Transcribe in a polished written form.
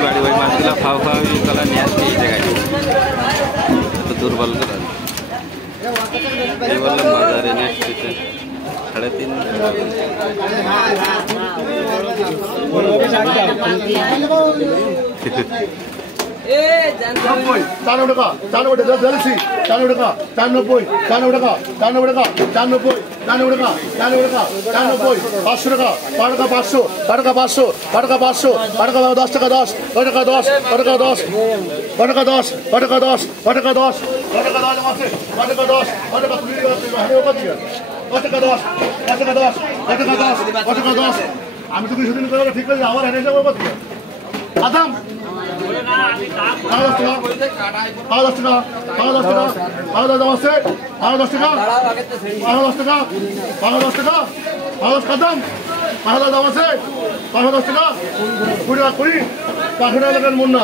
বাড়ি ওই মাছগুলো খাওয়া খাওয়া গলা নিয়ে আসছে এই জায়গায় দুর্বল করে এই বললাম বাজারে নিয়ে আসছে 3.5 94 টাকা 94 টাকা জলসি 94 টাকা 94 94 টাকা 94 টাকা 94 94 টাকা 94 টাকা 94 500 টাকা 500 টাকা 500 টাকা 500 টাকা 10 টাকা 10 টাকা 10 টাকা 10 টাকা 10 টাকা 10 টাকা 10 টাকা 10 টাকা 10 আছে টাকা 10 টাকা পুলিশ হারে ওকা দিয়া টাকা 10 টাকা 10 টাকা 10 টাকা 10 আমি তো কিছু দিন করে ঠিক করে আবার এনে যাবো কত আদাম পাঁচ দশ টাকা দাম 5,000 আছে 5,000 টাকা 20 টাকা 20 500 টাকা মুন্না